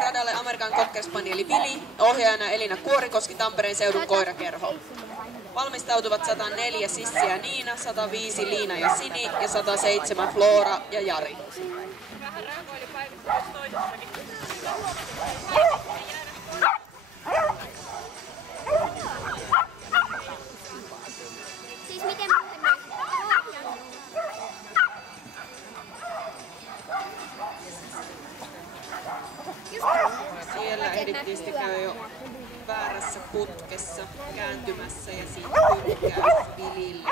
radalle Amerikan Cocker-spanieli Vili, ohjaajana Elina Kuorikoski, Tampereen seudun koirakerho. Valmistautuvat 104 Sissi ja Niina, 105 Liina ja Sini ja 107 Flora ja Jari. Vähän reagoili päivittäin toisessakin. Siis miten Siellä ehdittiin käy jo väärässä putkessa kääntymässä ja siitä hylkää Vilille.